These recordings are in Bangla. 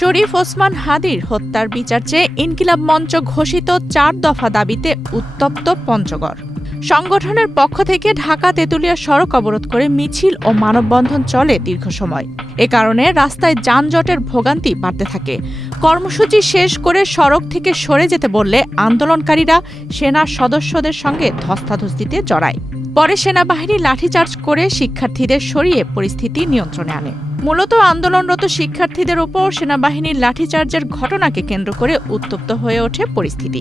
শরীফ ওসমান হাদির হত্যার বিচার চেয়ে ইনকিলাব মঞ্চ ঘোষিত ৪ দফা দাবিতে উত্তপ্ত পঞ্চগড়। সংগঠনের পক্ষ থেকে ঢাকা তেঁতুলিয়া সড়ক অবরোধ করে মিছিল ও মানববন্ধন চলে দীর্ঘ সময়। এ কারণে রাস্তায় যানজটের ভোগান্তি বাড়তে থাকে। কর্মসূচি শেষ করে সড়ক থেকে সরে যেতে বললে আন্দোলনকারীরা সেনা সদস্যদের সঙ্গে ধস্তাধস্তিতে জড়ায়। পরে সেনাবাহিনী লাঠিচার্জ করে শিক্ষার্থীদের সরিয়ে পরিস্থিতি নিয়ন্ত্রণে আনে। মূলত আন্দোলনরত শিক্ষার্থীদের উপর সেনাবাহিনীর লাঠিচার্জের ঘটনাকে কেন্দ্র করে উত্তপ্ত হয়ে ওঠে পরিস্থিতি।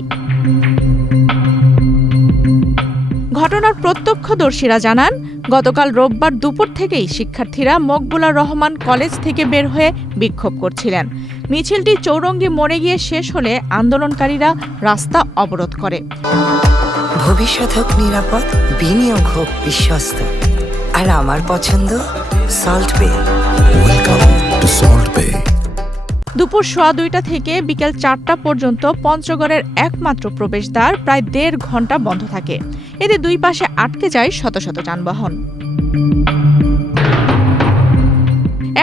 ঘটনার প্রত্যক্ষদর্শীরা জানান, গতকাল রোববার দুপুর থেকেই শিক্ষার্থীরা মকবুলার রহমান কলেজ থেকে বের হয়ে বিক্ষোভ করছিলেন। মিছিলটি চৌরঙ্গী মোড়ে গিয়ে শেষ হলে আন্দোলনকারীরা রাস্তা অবরোধ করে। ভবিষ্যৎ হোক নিরাপদ, বিনিয়োগ হোক বিশ্বস্ত, আর আমার পছন্দ সল্ট বে। দুপুর 2:15 থেকে বিকেল 4টা পর্যন্ত পঞ্চগড়ের একমাত্র প্রবেশদ্বার প্রায় 1.5 ঘণ্টা বন্ধ থাকে। এতে দুই পাশে আটকে যায় শত শত যানবাহন।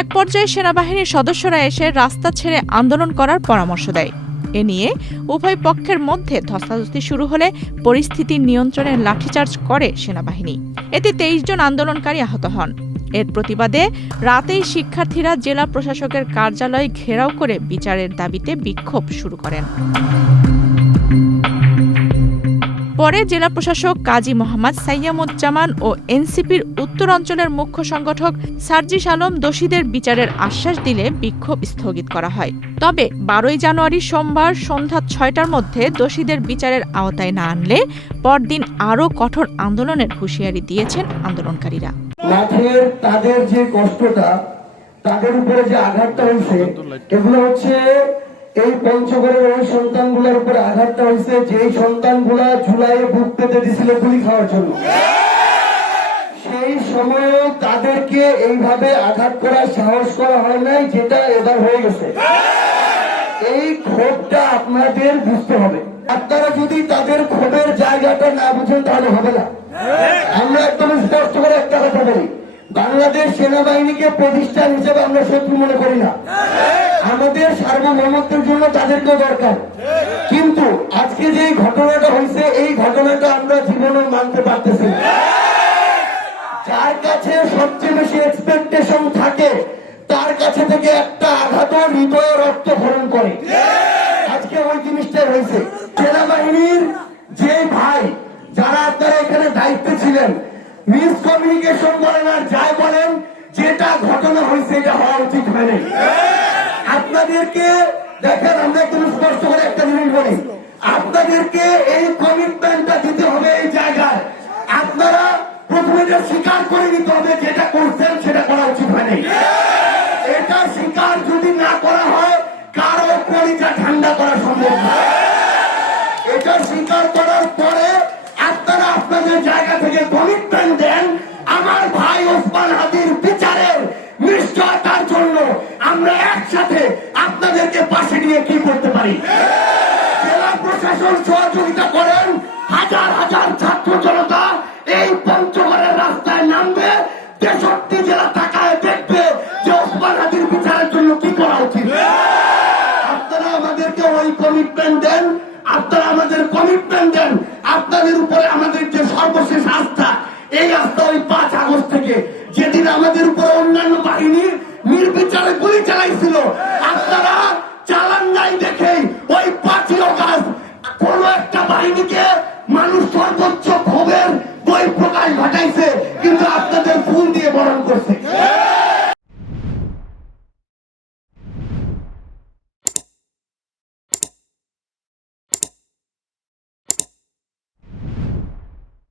এক পর্যায়ে সেনাবাহিনীর সদস্যরা এসে রাস্তা ছেড়ে আন্দোলন করার পরামর্শ দেয়। এ নিয়ে উভয় পক্ষের মধ্যে ধস্তাধস্তি শুরু হলে পরিস্থিতি নিয়ন্ত্রণে লাঠিচার্জ করে সেনাবাহিনী। এতে 23 জন আন্দোলনকারী আহত হন। এর প্রতিবাদে রাতেই শিক্ষার্থীরা জেলা প্রশাসকের কার্যালয় ঘেরাও করে বিচারের দাবিতে বিক্ষোভ শুরু করেন। পরে জেলা প্রশাসক কাজী মোহাম্মদ সাইয়ামুজ্জামান ও এনসিপির উত্তর অঞ্চলের মুখ্য সংগঠক সার্জিস আলম দোষীদের বিচারের আশ্বাস দিলে বিক্ষোভ স্থগিত করা হয়। তবে 12 জানুয়ারি সোমবার সন্ধ্যা 6টার মধ্যে দোষীদের বিচারের আওতায় না আনলে পরদিন আরও কঠোর আন্দোলনের হুঁশিয়ারি দিয়েছেন আন্দোলনকারীরা। লাঠের তাদের যে কষ্টটা, তাদের উপরে যে আঘাতটা হয়েছে, এগুলো হচ্ছে এই পঞ্চগড়ের ওই সন্তানগুলোর উপরে আঘাতটা হয়েছে, যেই সন্তানগুলা জুলাইয়ে বুক পেতে দিছিল গুলি খাওয়ার জন্য। সেই সময়ে তাদেরকে এইভাবে আঘাত করার সাহস করা হয় নাই, যেটা এবার হয়ে গেছে। এই ক্ষোভটা আপনাদের বুঝতে হবে। আপনারা যদি তাদের ক্ষোভের জায়গাটা না বুঝেন তাহলে হবে না। আমরা একদম স্পষ্ট করে একটা কথা বলি, বাংলাদেশ সেনাবাহিনীকে প্রতিষ্ঠান হিসেবে আমরা শত্রু মনে করি না। আমাদের সার্বভৌমত্বের জন্য তাদেরকেও দরকার। কিন্তু আজকে যে ঘটনাটা হয়েছে, এই ঘটনাটা আমরা জীবনেও মানতে পারতেছি না। যার কাছে সবচেয়ে বেশি এক্সপেকটেশন থাকে, তার কাছে থেকে একটা আঘাত হৃদয়ে রক্ত ভরণ করে। আজকে ওই জিনিসটাই হয়েছে। সেনাবাহিনীর যে ভাই যারা আপনারা এখানে দায়িত্বে ছিলেন, মিসকমিউনিকেশন বলেন আর যাই বলেন, যেটা ঘটনা হয়েছে এটা হওয়া উচিত হয়নি। আপনাদেরকে দেখেন, আমরা একটু স্পষ্ট করে একটা জিনিস বলি, আপনাদেরকে এই কমিটমেন্টটা দিতে হবে এই জায়গায়। আপনারা প্রথমে যে স্বীকার করে নিতে হবে যেটা করছেন সেটা করা উচিত হয়নি। এটা স্বীকার যদি না করা হয়, কারো কলিজা ঠান্ডা করা সম্ভব না। এটা স্বীকার করার পরে আপনারা আপনাদের জায়গা থেকে কমিটমেন্ট দেন, আমার ভাই ওসমান হাদির বিচারের নিশ্চয়তার জন্য আমরা একসাথে আপনাদেরকে পাশে নিয়ে কি করতে পারি। জেলা প্রশাসন সহযোগিতা করেন, হাজার হাজার ছাত্র জনতা এই পঞ্চগড়ের রাস্তায় নামবে, 63 জেলা তাকায় দেখবে যে ওসমান হাদির বিচারের জন্য কি করা উচিত। আপনারা আমাদেরকে ওই কমিটমেন্ট দেন, আপনারা আমাদের কমিটমেন্ট দেন। আপনাদের উপরে আমাদের যে সর্বশেষ আস্থা, এই আস্থা ওই 5 আগস্ট থেকে, যেদিন আমাদের উপরে অন্যান্য বাহিনী নির্বিচারে গুলি চালাইছিল, আপনারা চালান নাই দেখেই ওই 5ই আগস্ট কোন একটা বাহিনীকে মানুষ সর্বোচ্চ ক্ষোভের বহিঃপ্রকাশ ঘটাইছে, কিন্তু আপনাদের ফুল দিয়ে বরণ করছে।